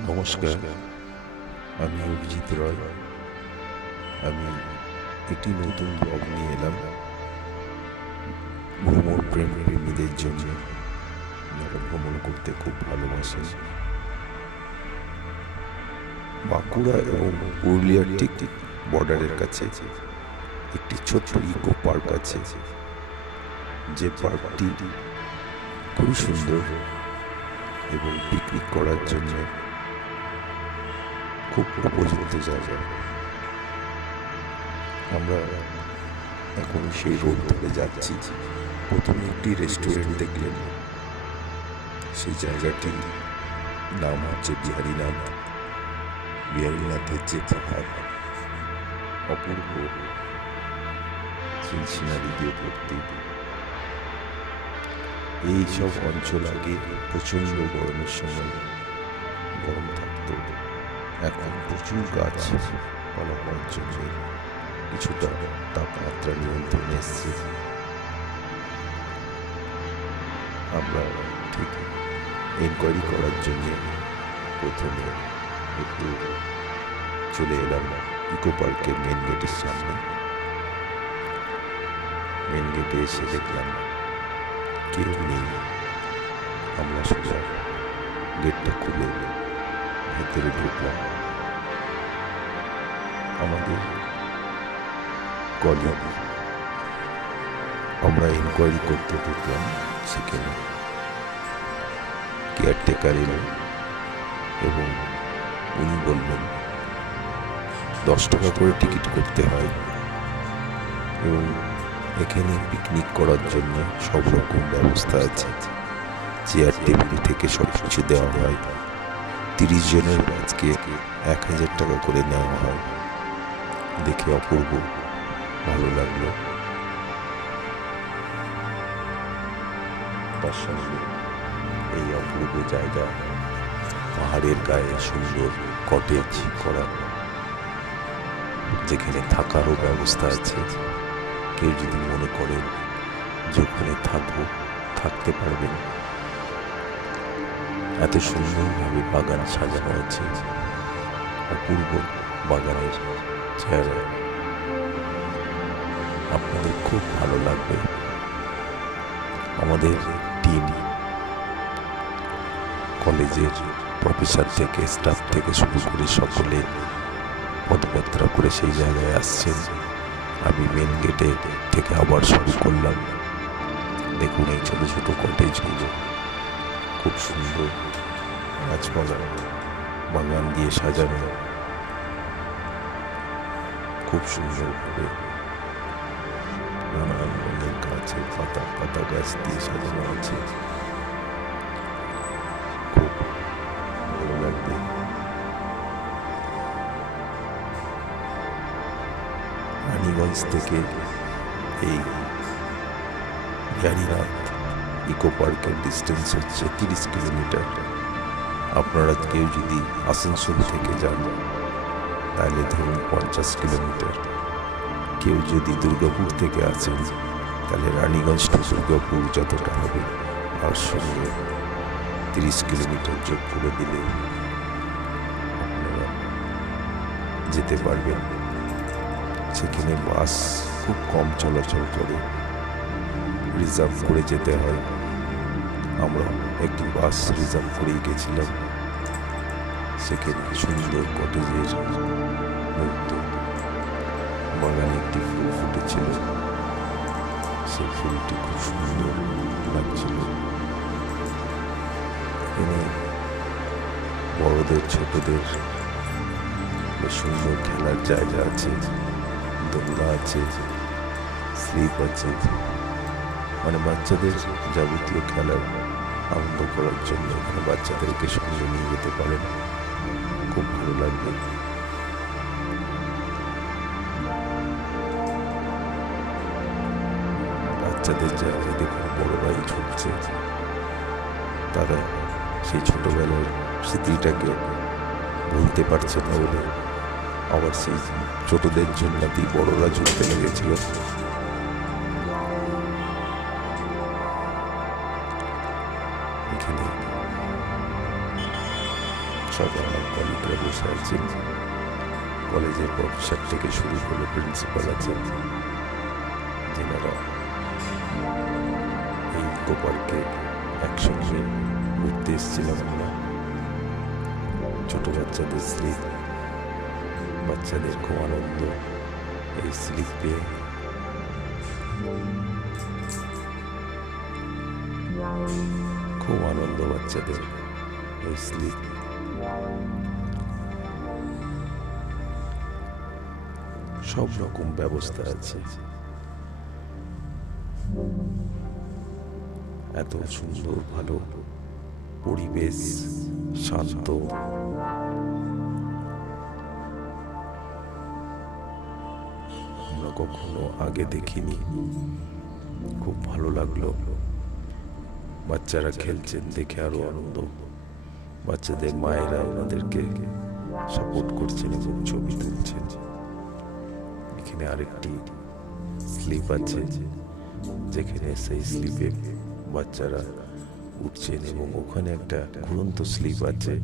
নমস্কার। আমি অভিজিৎ রয়। আমি একটি নতুন ব্লগ নিয়ে এলাম। ভ্রমণ প্রেম প্রেমীদের জন্য যারা ভ্রমণ করতে খুব ভালোবাসেন। বাঁকুড়া এবং পুরুলিয়ার ঠিক বর্ডারের কাছে একটি ছোট্ট ইকো পার্ক আছে। যে পার্কটি খুবই সুন্দর এবং পিকনিক করার জন্য খুব উপযুক্ত জায়গা আমরা এখন সেই রোড ধরে যাচ্ছি। প্রথমে একটি রেস্টুরেন্ট দেখলেন। সেই জায়গাটি নাম হচ্ছে বিহারীনাথ বিহারীনাথের যে পাহাড় অপূর্ব। সিনসিনারি দিয়ে ভর্তি। এই সব অঞ্চল আগে প্রচণ্ড গরমের সময় গরম থাকতো। এখন প্রচুর গাছ জন্য কিছুটা তাপমাত্রা নিয়ন্ত্রণে এসছে। আমরা ঠিক এনকোয়ারি করার জন্য প্রথমে একটু চলে এলাম ইকো পার্কের মেন গেটের সামনে। মেন গেটে এসে দেখলাম কেউ নেই। আমরা সোজা গেটটা খুলে ভেতরে ঢুকলাম। আমাদের কলিগ আমরা ইনকোয়ারি করতে ঢুকলাম সেখানে কেয়ারটেকার এলো এবং উনি বললেন, দশ টাকা করে টিকিট করতে হয় এবং এখানে পিকনিক করার জন্য সব রকম ব্যবস্থা আছে। চেয়ার টেবিল থেকে সব কিছু দেওয়া হয়। তিরিশ জনের ব্যাচকে এক হাজার টাকা করে নেওয়া হয়। দেখে অপূর্ব ভালো লাগল। এই অপূর্ব জায়গা পাহাড়ের গায়ে সুন্দর কটেজ করা। যেখানে থাকারও ব্যবস্থা আছে। কেউ যদি মনে করেন যে ওখানে থাকব, থাকতে পারবেন। এত সুন্দরভাবে বাগান সাজানো আছে। অপূর্ব বাগানের চেহারা আপনাদের খুব ভালো লাগবে। আমাদের টিম কলেজের প্রফেসর থেকে স্টাফ থেকে শুরু করে সকলে পদযাত্রা করে সেই জায়গায় আসছেন। আমি মেন গেটে থেকে আবার শুরু করলাম। দেখুন এই ছোটো ছোটো কটেজগুলো খুব সুন্দর। গাছপালা বাগান দিয়ে সাজানো। খুব সুন্দরভাবে নানান রঙের গাছের পাতা পাতা গাছ দিয়ে সাজানো আছে। খুব ভালো লাগবে। রানীগঞ্জ থেকে এই বিহারীনাথ ইকো পার্কের ডিস্টেন্স হচ্ছে তিরিশ কিলোমিটার। আপনারা কেউ যদি আসানসোল থেকে যান তাহলে ধরুন পঞ্চাশ কিলোমিটার। কেউ যদি দুর্গাপুর থেকে আসেন, তাহলে রানীগঞ্জ টু দুর্গাপুর যতটা হবে, তার সঙ্গে তিরিশ কিলোমিটার যোগ করে দিলে আপনারা যেতে পারবেন। সেখানে বাস খুব কম চলাচল করে রিজার্ভ করে যেতে হয়। আমরা একটি বাস রিজার্ভ করেই গেছিলাম। সেখানে সুন্দর কটেজের মুহূর্ত। বাগানে একটি ফুল ফুটেছিল। সেই ফুলটি খুব সুন্দর লাগছিল। এখানে বড়দের, ছোটদের সুন্দর খেলার জায়গা আছে, দোলনা আছে, স্লিপ আছে। মানে বাচ্চাদের যাবতীয় খেলার আনন্দ করার জন্য এখানে বাচ্চাদেরকে সঙ্গে নিয়ে যেতে পারেন। খুব ভালো লাগবে। বাচ্চাদের জায়গায় দেখুন বড়রাই ছুটছে। তারা সেই ছোটবেলার স্মৃতিটাকে ভুলতে পারছে না বলে আবার সেই ছোটদের জন্যতেই বড়রা ছুটতে লেগেছিল। এখানে সব কলিগরা বসে আছেন কলেজের প্রফেসর থেকে শুরু করে প্রিন্সিপাল আছেন যেনারা এই পার্কে একসঙ্গে ঘুরতে এসেছিলাম আমরা। ছোট বাচ্চাদের স্লিপ, বাচ্চাদের খুব আনন্দ, এই স্লিপ পেয়ে। খুব আনন্দ বাচ্চাদের, এই স্লিপ। সব রকম ব্যবস্থা আছে। এত সুন্দর, ভালো পরিবেশ, শান্ত। আমরা কখনো আগে দেখিনি। খুব ভালো লাগল। বাচ্চারা খেলছেন দেখে আরও আনন্দ। বাচ্চাদের মায়েরা ওনাদেরকে সাপোর্ট করছেন এবং ছবি তুলছেন। এখানে আরেকটি স্লিপ আছে, যেখানে সেই স্লিপে বাচ্চারা উঠছেন এবং ওখানে একটা ঘুরন্ত স্লিপ আছে,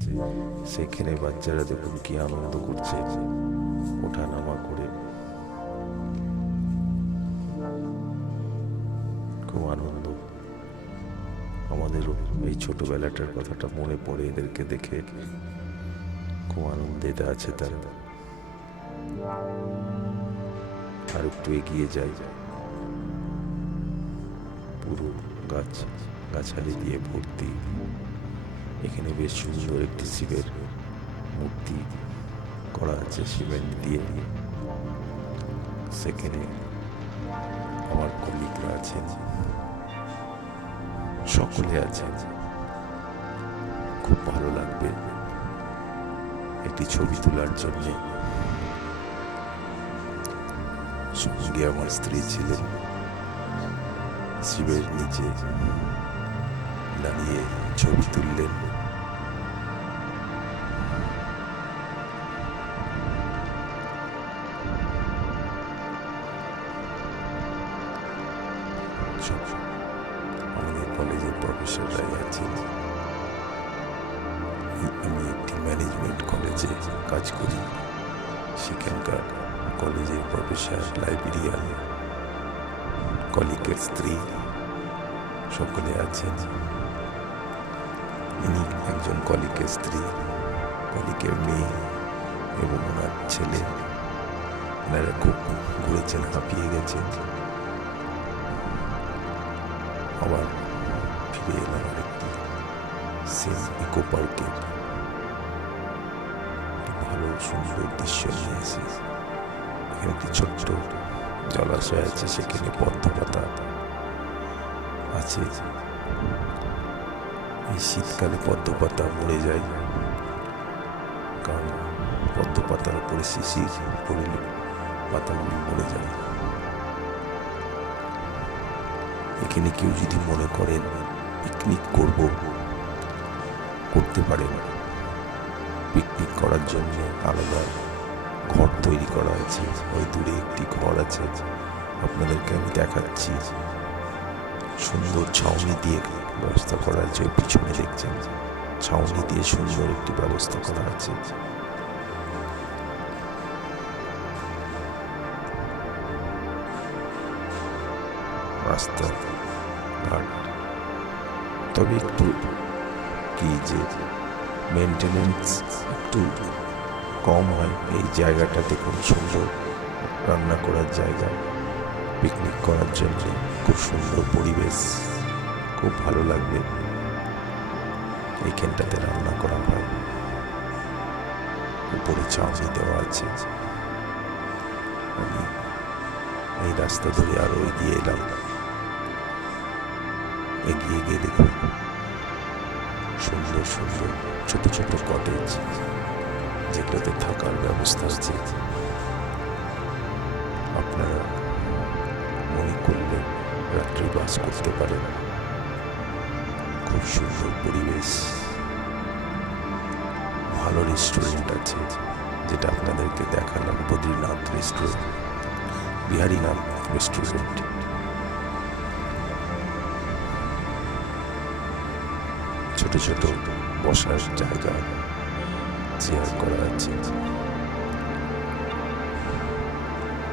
সেখানে বাচ্চারা দেখুন কি আনন্দ করছে ওঠা নামা করে। খুব আনন্দ। আমাদেরও এই ছোটবেলাটার কথাটা মনে পড়ে এদেরকে দেখে। খুব আনন্দিত আছে তারা। আর একটু এগিয়ে যাই পুরো গাছ, গাছালি দিয়ে ভর্তি। এখানে বেশ সুন্দর একটি শিবের মূর্তি করা আছে সিমেন্ট দিয়ে। সেখানে আমার কলিগরা আছেন, সকলে আছেন। খুব ভালো লাগবে একটি ছবি তোলার জন্য। সঙ্গে আমার স্ত্রী ছিলেন শিবের নিচে দাঁড়িয়ে ছবি তুললেন আমাদের কলেজের প্রফেসররাই আছেন আমি একটি ম্যানেজমেন্ট কলেজে কাজ করি সেখানকার কলেজের প্রফেসর, লাইব্রেরিয়ান কলিকের স্ত্রী, সকলে আছেন। ইনি একজন কলিকের স্ত্রী কলিকের মেয়ে এবং ওনার ছেলে। ওনারা খুব ঘুরেছেন, হাঁপিয়ে গেছেন। আবার ফিরে এলাম আরেকটি সেম ইকো পার্কে। ভালো, সুন্দর দৃশ্য নিয়ে এসে এখানে একটি ছোট্ট, জলাশয় আছে সেখানে পদ্ম পাতা আছে এই শীতকালে পদ্ম পাতা মরে যায়। কারণ পদ্ম পাতার উপরে শিশির পড়লে পাতাগুলি মরে যায়। এখানে কেউ যদি মনে করেন পিকনিক করব, করতে পারেন। পিকনিক করার জন্য আলাদা ঘর তৈরি করা আছে ওই দূরে একটি ঘর আছে। আপনাদেরকে আমি দেখাচ্ছি। সুন্দর ছাউনি দিয়ে ব্যবস্থা করা আছে ওই পিছনে দেখছেন ছাউনি দিয়ে সুন্দর একটি ব্যবস্থা করা আছে। রাস্তা, ঘাট। তবে একটু কি যে মেনটেনেন্স একটু কম হয়। এই জায়গাটা দেখুন সুন্দর রান্না করার জায়গা পিকনিক করার জন্য খুব সুন্দর পরিবেশ, খুব ভালো লাগবে। এইখানটাতে রান্না করা হয়। উপরে চাউনি দেওয়া আছে। আমি এই রাস্তা ধরে আরও এগিয়ে এলাম। এগিয়ে গিয়ে দেখুন, সুন্দর সুন্দর, ছোট ছোট কটেজ যেগুলোতে থাকার ব্যবস্থা আছে। আপনারা মনে করলে রাত্রি বাস করতে পারেন খুব সুন্দর পরিবেশ। ভালো রেস্টুরেন্ট আছে, যেটা আপনাদেরকে দেখালাম বদ্রীনাথ রেস্টুরেন্ট বিহারীনাথ রেস্টুরেন্ট ছোট ছোট বসার জায়গা। শেয়ার করা আছে।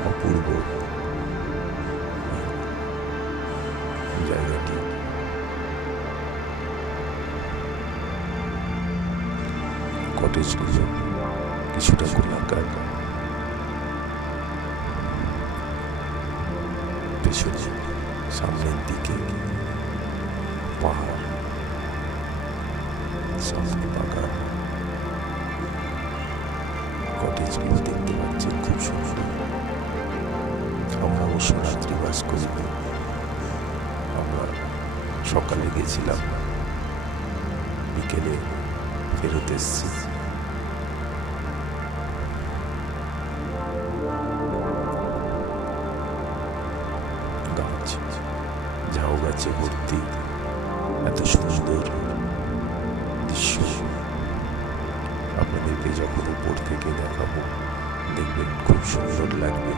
অপূর্ব জায়গাটি। কটেজগুলো কিছুটা গোলাকার। পেছনে সামনের দিকে পাহাড় সামনে বাগান। কটেজগুলো দেখতে পাচ্ছেন খুব সুন্দর। আমরা অবশ্য রাত্রিবাস করি। আমরা সকালে গেছিলাম। বিকেলে ফেরত এসছি। গাছ গাছে ভর্তি। এত সুন্দর দৃশ্য। আপনাদেরকে যখন উপর থেকে দেখাবো, দেখবেন খুব সুন্দর লাগবে।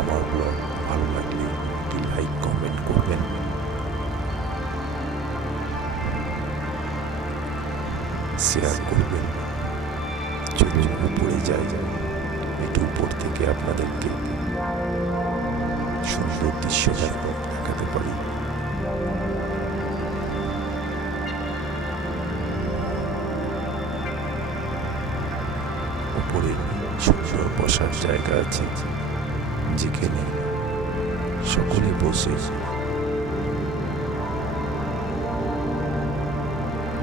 আমার ব্লগ ভালো লাগলে একটি লাইক কমেন্ট করবেন। শেয়ার করবেন। চলুন উপরে যাই একটু উপর থেকে আপনাদেরকে সুন্দর দৃশ্য দেখাতে পারি। সুন্দর বসার জায়গা আছে। যেখানে সকলে বসে।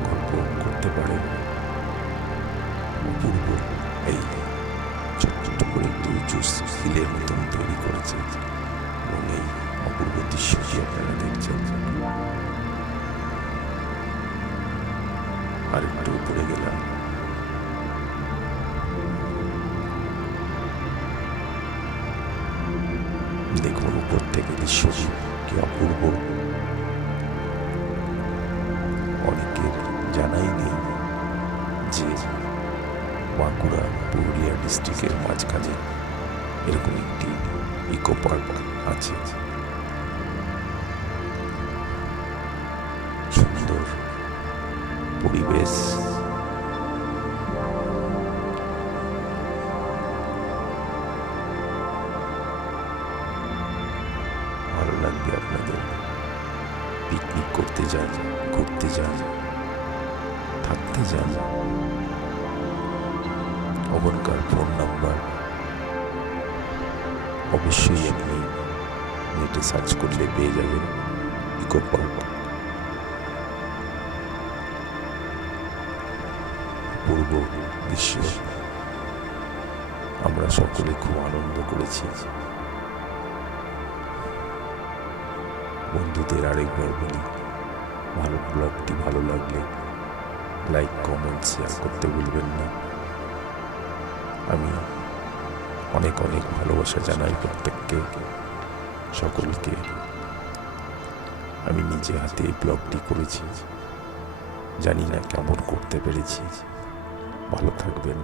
গল্প করতে পারে। বাঁকুড়া পুরুলিয়া ডিস্ট্রিক্টের মাঝখানে এরকম একটি ইকো পার্ক আছে। সুন্দর পরিবেশ। ভালো লাগবে আপনাদের। পিকনিক করতে যান, ঘুরতে যান, থাকতে যান। ওখানকার ফোন নাম্বার। অবশ্যই আপনি নেটে সার্চ করলে পেয়ে যাবেন ইকো পার্ক পূর্ব দৃশ্য আমরা সকলে খুব আনন্দ করেছি। বন্ধুদের আরেকবার বলি, ভালো ব্লগটি ভালো লাগলে লাইক কমেন্ট শেয়ার করতে ভুলবেন না। আমি অনেক অনেক ভালোবাসা জানাই প্রত্যেককে, সকলকে। আমি নিজে হাতে এই ব্লগটি করেছি। জানি না কেমন করতে পেরেছি। ভালো থাকবেন।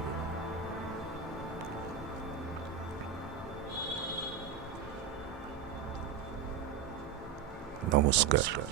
নমস্কার।